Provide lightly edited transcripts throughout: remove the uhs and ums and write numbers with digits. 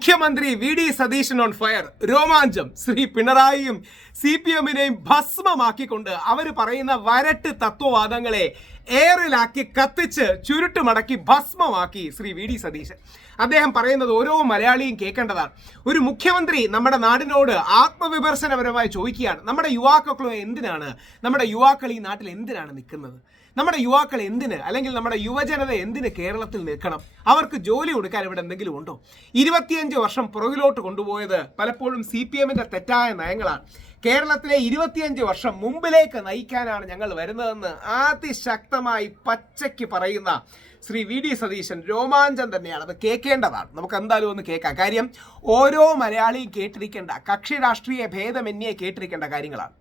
മുഖ്യമന്ത്രി V D Satheesan on fire. രോമാഞ്ചം. ശ്രീ പിണറായിയും CPM-നെയും ഭസ്മമാക്കിക്കൊണ്ട് അവർ പറയുന്ന വരട്ട് തത്വവാദങ്ങളെ എയറിലാക്കി കത്തിച്ച് ചുരുട്ടുമടക്കി ഭസ്മമാക്കി ശ്രീ വി ഡി സതീശൻ. അദ്ദേഹം പറയുന്നത് ഓരോ മലയാളിയും കേൾക്കേണ്ടതാണ്. ഒരു മുഖ്യമന്ത്രി നമ്മുടെ നാടിനോട് ആത്മവിമർശനപരമായി ചോദിക്കുകയാണ്, നമ്മുടെ യുവാക്കളും എന്തിനാണ്, നമ്മുടെ യുവാക്കൾ ഈ നാട്ടിൽ എന്തിനാണ് നിൽക്കുന്നത്, നമ്മുടെ യുവാക്കൾ എന്തിന്, അല്ലെങ്കിൽ നമ്മുടെ യുവജനത എന്തിന് കേരളത്തിൽ നിൽക്കണം, അവർക്ക് ജോലി കൊടുക്കാൻ ഇവിടെ എന്തെങ്കിലും ഉണ്ടോ? 25 വർഷം പുറകിലോട്ട് കൊണ്ടുപോയത് പലപ്പോഴും CPM-ന്റെ തെറ്റായ നയങ്ങളാണ്. കേരളത്തിലെ 25 വർഷം മുമ്പിലേക്ക് നയിക്കാനാണ് ഞങ്ങൾ വരുന്നതെന്ന് അതിശക്തമായി പച്ചയ്ക്ക് പറയുന്ന ശ്രീ വി ഡി സതീശൻ രോമാഞ്ചം തന്നെയാണ്. അത് കേൾക്കേണ്ടതാണ്. നമുക്ക് എന്തായാലും ഒന്ന് കേൾക്കാം. കാര്യം ഓരോ മലയാളിയും കേട്ടിരിക്കേണ്ട, കക്ഷി രാഷ്ട്രീയ ഭേദമന്യേ കേട്ടിരിക്കേണ്ട കാര്യങ്ങളാണ്.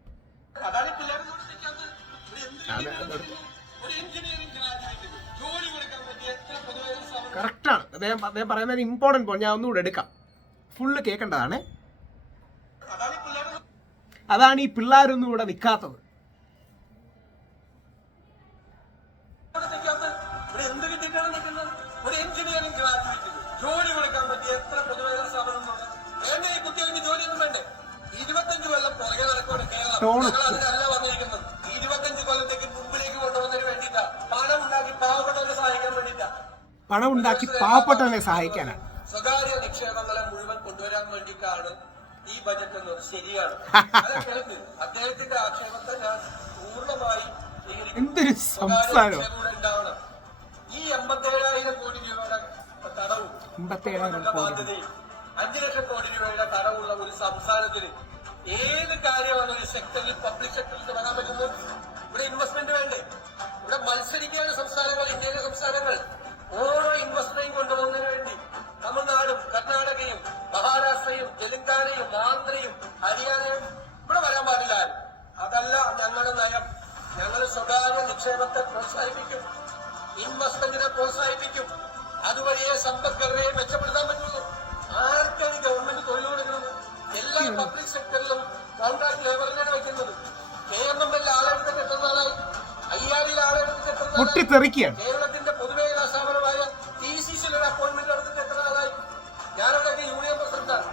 കറക്റ്റാണ് അദ്ദേഹം പറയുന്നതിന് ഇമ്പോർട്ടൻറ്റ് പോയിന്റ്. ഞാൻ ഒന്നുകൂടെ എടുക്കാം, ഫുള്ള് കേൾക്കേണ്ടതാണ്. അതാണ് ഈ പിള്ളേരൊന്നും ഇവിടെ നിൽക്കാത്തത്. പണം ഉണ്ടാക്കി പാവപ്പെട്ടവനെ സഹായിക്കാനാണ്. സ്വകാര്യ നിക്ഷേപങ്ങളെ മുഴുവൻ കൊണ്ടുവരാൻ വേണ്ടിയിട്ടാണ് ഈ ബജറ്റ് എന്നത് ശരിയാണ്. അദ്ദേഹത്തിന്റെ ആക്ഷേപത്തെ ഞാൻ പൂർണ്ണമായി എന്തൊരു സംസാരം. ഉണ്ടാവണം. ഈ 87,000 കോടി രൂപയുടെ കടവും 57,000 ബാധ്യതയും 5 ലക്ഷം കോടി രൂപയുടെ കടവുള്ള ഒരു സംസ്ഥാനത്തിന് ഏത് കാര്യമാണ് ഒരു സെക്ടറിൽ, പബ്ലിക് സെക്ടറിൽ വരാൻ പറ്റുന്നത്? ഇവിടെ ഇൻവെസ്റ്റ്മെന്റ് വേണ്ടേ? ഇവിടെ മത്സരിക്കുകയാണ് സംസ്ഥാനങ്ങൾ, ഇന്ത്യയിലെ സംസ്ഥാനങ്ങൾ. ഓരോ ഇൻവെസ്റ്റ്മെന്റ് കൊണ്ടുപോകുന്നതിന് വേണ്ടി തമിഴ്നാടും കർണാടകയും മഹാരാഷ്ട്രയും തെലങ്കാനയും ആന്ധ്രയും ഹരിയാനയും ഇവിടെ വരാൻ പാടില്ല. അതല്ല ഞങ്ങളുടെ നയം. ഞങ്ങൾ സ്വകാര്യ നിക്ഷേപത്തെ പ്രോത്സാഹിപ്പിക്കും, ഇൻവെസ്റ്റ്മെന്റിനെ പ്രോത്സാഹിപ്പിക്കും. അതുവഴിയെ സമ്പദ്ഘടനയെ മെച്ചപ്പെടുത്താൻ പറ്റുള്ളൂ. ആർക്കാണ് ഗവൺമെന്റ് തൊഴിൽ കൊടുക്കുന്നത്? എല്ലാ പബ്ലിക് സെക്ടറിലും കോൺട്രാക്ട് ലേബറിനാണ് വയ്ക്കുന്നത്. KMML ആളെടുത്ത് എത്ര നാളായി? 5000 ആളെടുത്ത് എത്ര നാളായി? കേരളത്തിന്റെ പൊതുമേഖലാ സ്ഥാപനമായ TCC-യുടെ അപ്പോയിന്റ്മെന്റ് എടുത്തിട്ട് എത്ര നാളായി? ഞാനവിടെയൊക്കെ യൂണിയൻ പ്രസിഡന്റാണ്.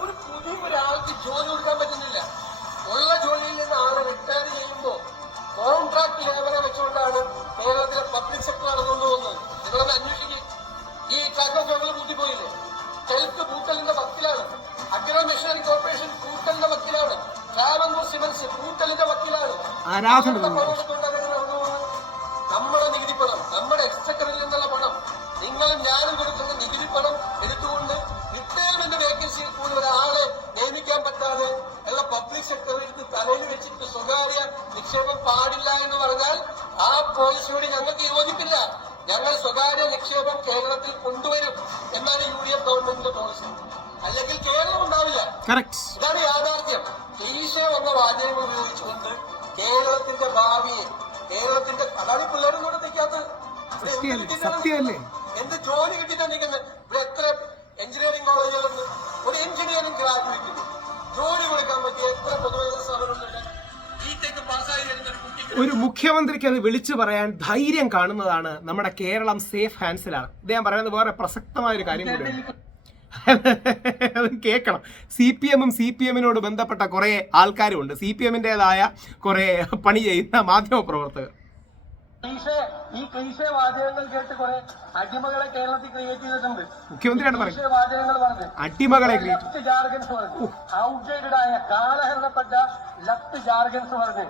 ഒരു പുതിയ ഒരാൾക്ക് ജോലി കൊടുക്കാൻ പറ്റുന്നില്ല. ഉള്ള ജോലിയിൽ നിന്ന് ആളെ റിട്ടയർ ചെയ്യുമ്പോൾ കോൺട്രാക്ട് ലേബറെ വെച്ചുകൊണ്ടാണ് കേരളത്തിലെ പബ്ലിക് സെക്ടർ നടന്നുകൊണ്ടുപോകുന്നത്. നിങ്ങളൊന്ന് അന്വേഷിക്കും. ഈ ട്രാക്കോകൾ കൂട്ടിപ്പോയില്ലേ? ടെൽക്ക് പൂട്ടലിന്റെ വക്കിലാണ്. അഗ്രോ മെഷീനറി കോർപ്പറേഷൻ പൂട്ടലിന്റെ വക്കിലാണ്. ട്രാവൻകൂർ സിമന്റ്സ് പൂട്ടലിന്റെ വക്കിലാണ്. നമ്മുടെ നികുതി പണം, നമ്മുടെ എക്സ്ചക്കറിൽ നിന്നുള്ള പണം, നിങ്ങളും ഞാനും കൊടുക്കുന്ന നികുതി പണം എടുത്തുകൊണ്ട് റിട്ടയർമെന്റ് വേക്കൻസിയിൽ കൂടി ഒരാളെ നിയമിക്കാൻ പറ്റാതെ ഉള്ള പബ്ലിക് സെക്ടറിൽ തലയിൽ വെച്ചിട്ട് സ്വകാര്യ നിക്ഷേപം പാടില്ല എന്ന് പറഞ്ഞാൽ ആ പോളിസിയോട് ഞങ്ങൾക്ക് യോജിപ്പില്ല. ഞങ്ങൾ സ്വകാര്യ നിക്ഷേപം കേരളത്തിൽ കൊണ്ടുവരും എന്നാണ് UDF ഗവൺമെന്റിന്റെ പോളിസി. അല്ലെങ്കിൽ കേരളം ഉണ്ടാവില്ല. ഇതാണ് യാഥാർത്ഥ്യം. ക്ലീശ വന്ന വാചകങ്ങൾ ഉപയോഗിച്ചുകൊണ്ട് കേരളത്തിന്റെ ഭാവിയെ, കേരളത്തിന്റെ അതാണ് പിള്ളേരും കൂടെ നിൽക്കാത്തത്. എന്ത് ജോലി കിട്ടിയിട്ടാണ് നിൽക്കുന്നത്? ഇവിടെ എത്ര എഞ്ചിനീയറിംഗ് കോളേജുകളുണ്ട്? ഒരു എഞ്ചിനീയറിംഗ് ഗ്രാജുവേറ്റിന് ജോലി കൊടുക്കാൻ പറ്റിയ എത്ര പൊതുമേഖലാ സ്ഥാപനങ്ങളുണ്ട്? ബിടെക് പാസ്സായി വരുന്ന ഒരു കുട്ടിക്ക് ഒരു മുഖ്യമന്ത്രിക്ക് അത് വിളിച്ചു പറയാൻ ധൈര്യം കാണുന്നതാണ് നമ്മുടെ കേരളം സേഫ് ഹാൻഡ്സിലാണ്. അദ്ദേഹം പറയുന്നത് വേറെ പ്രസക്തമായ ഒരു കാര്യം കൂടിയാണ്. അത് കേൾക്കണം. CPM-നോട് ബന്ധപ്പെട്ട കുറെ ആൾക്കാരുണ്ട്, CPM-ന്റേതായ കുറെ പണി ചെയ്യുന്ന മാധ്യമ പ്രവർത്തകർ. ഈ ക്ലീശ വാചകങ്ങൾ കേട്ട് കുറെ അടിമകളെ കേരളത്തിൽ ക്രിയേറ്റ് ചെയ്തിട്ടുണ്ട്. മുഖ്യമന്ത്രിയാണ് പറയുന്നത് വാചകങ്ങൾ പറഞ്ഞ് അടിമകളെ ലെഫ്റ്റ് ജാർഗൻസ് പറഞ്ഞു, ഔട്ട്ഡേറ്റഡ് ആയ കാലഹരണപ്പെട്ട ലെഫ്റ്റ് ജാർഗൻസ് പറഞ്ഞ്,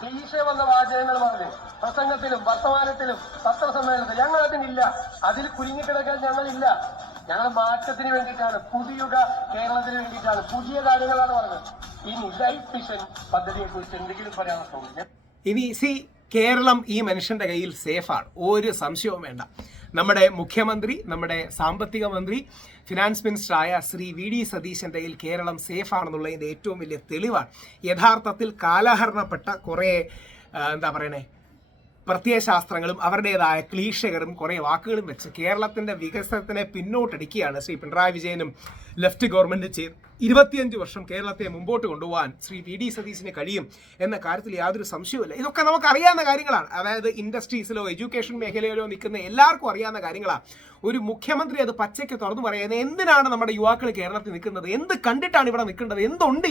ക്ലീശ വന്ന വാചകങ്ങൾ പറഞ്ഞ് പ്രസംഗത്തിലും വർത്തമാനത്തിലും പത്രസമ്മേളനത്തിലും ഞങ്ങൾ അതിനില്ല. അതിൽ കുരുങ്ങിക്കിടക്കാൻ ഞങ്ങളില്ല. ഞങ്ങൾ മാറ്റത്തിന് വേണ്ടിയിട്ടാണ്, പുതിയുഗ കേരളത്തിന് വേണ്ടിയിട്ടാണ്, പുതിയ കാര്യങ്ങളാണ് പറഞ്ഞത്. ഇനി ലൈഫ് മിഷൻ പദ്ധതിയെ കുറിച്ച് എന്തെങ്കിലും പറയാൻ ഇനി കേരളം ഈ മനുഷ്യന്റെ കയ്യിൽ സേഫാണ്, ഒരു സംശയവും വേണ്ട. നമ്മുടെ മുഖ്യമന്ത്രി, നമ്മുടെ സാമ്പത്തിക മന്ത്രി, ഫിനാൻസ് മിനിസ്റ്ററായ ശ്രീ വി ഡി സതീശന്റെ കയ്യിൽ കേരളം സേഫാണെന്നുള്ളതിൻ്റെ ഏറ്റവും വലിയ തെളിവാണ്. യഥാർത്ഥത്തിൽ കാലഹരണപ്പെട്ട കുറേ എന്താ പറയണേ പ്രത്യയശാസ്ത്രങ്ങളും അവരുടേതായ ക്ലീഷകളും കുറേ വാക്കുകളും വെച്ച് കേരളത്തിന്റെ വികസനത്തിനെ പിന്നോട്ടടിക്കുകയാണ് ശ്രീ പിണറായി വിജയനും ലെഫ്റ്റ് ഗവൺമെന്റ് ചെയ്ത്. 25 വർഷം കേരളത്തെ മുമ്പോട്ട് കൊണ്ടുപോകാൻ ശ്രീ വി ഡി സതീശന് കഴിയും എന്ന കാര്യത്തിൽ യാതൊരു സംശയവുമില്ല. ഇതൊക്കെ നമുക്ക് അറിയാവുന്ന കാര്യങ്ങളാണ്. അതായത് ഇൻഡസ്ട്രീസിലോ എഡ്യൂക്കേഷൻ മേഖലയിലോ നിൽക്കുന്ന എല്ലാവർക്കും അറിയാവുന്ന കാര്യങ്ങളാണ്. ഒരു മുഖ്യമന്ത്രി അത് പച്ചയ്ക്ക് തുറന്നു പറയുന്നത് എന്തിനാണ് നമ്മുടെ യുവാക്കൾ കേരളത്തിൽ നിൽക്കുന്നത്, എന്ത് കണ്ടിട്ടാണ് ഇവിടെ നിൽക്കേണ്ടത്, എന്തുണ്ട്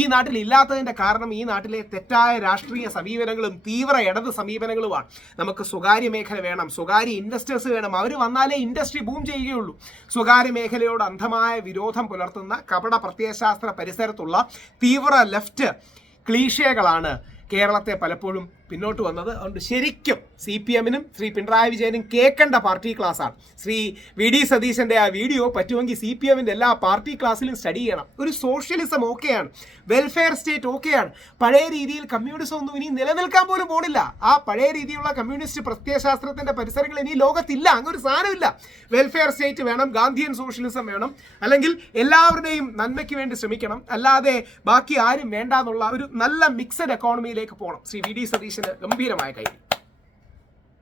ഈ നാട്ടിൽ ഇല്ലാത്തതിന്റെ കാരണം ഈ നാട്ടിലെ തെറ്റായ രാഷ്ട്രീയ സമീപനങ്ങളും തീവ്ര ഇടത് സമീപനങ്ങളുമാണ്. നമുക്ക് സ്വകാര്യ മേഖല വേണം, സ്വകാര്യ ഇൻവെസ്റ്റേഴ്സ് വേണം, അവർ വന്നാലേ ഇൻഡസ്ട്രി ബൂം ചെയ്യുകയുള്ളൂ. സ്വകാര്യ മേഖലയോട് അന്ധമായ വിരോധം പുലർത്തുന്ന കപട പ്രത്യയശാസ്ത്ര പരിസരത്തുള്ള തീവ്ര ലെഫ്റ്റ് ക്ലീഷകളാണ് കേരളത്തെ പലപ്പോഴും പിന്നോട്ട് വന്നത്. അതുകൊണ്ട് ശരിക്കും CPM-നും ശ്രീ പിണറായി വിജയനും കേൾക്കേണ്ട പാർട്ടി ക്ലാസ്സാണ്. ശ്രീ വി ഡി സതീശൻ്റെ ആ വീഡിയോ പറ്റുമെങ്കിൽ CPM-ന്റെ എല്ലാ പാർട്ടി ക്ലാസ്സിലും സ്റ്റഡി ചെയ്യണം. ഒരു സോഷ്യലിസം ഓക്കെയാണ്, വെൽഫെയർ സ്റ്റേറ്റ് ഓക്കെയാണ്. പഴയ രീതിയിൽ കമ്മ്യൂണിസം ഒന്നും ഇനി നിലനിൽക്കാൻ പോലും പോണില്ല. ആ പഴയ രീതിയിലുള്ള കമ്മ്യൂണിസ്റ്റ് പ്രത്യയശാസ്ത്രത്തിന്റെ പരിസരങ്ങൾ ഇനി ലോകത്തില്ല. അങ്ങൊരു സാധനമില്ല. വെൽഫെയർ സ്റ്റേറ്റ് വേണം, ഗാന്ധിയൻ സോഷ്യലിസം വേണം, അല്ലെങ്കിൽ എല്ലാവരുടെയും നന്മയ്ക്ക് വേണ്ടി ശ്രമിക്കണം, അല്ലാതെ ബാക്കി ആരും വേണ്ട എന്നുള്ള ഒരു നല്ല മിക്സഡ് എക്കോണമിയിലേക്ക് പോകണം. ശ്രീ വി ഡി സതീശന് ഗംഭീരമായ കാര്യം.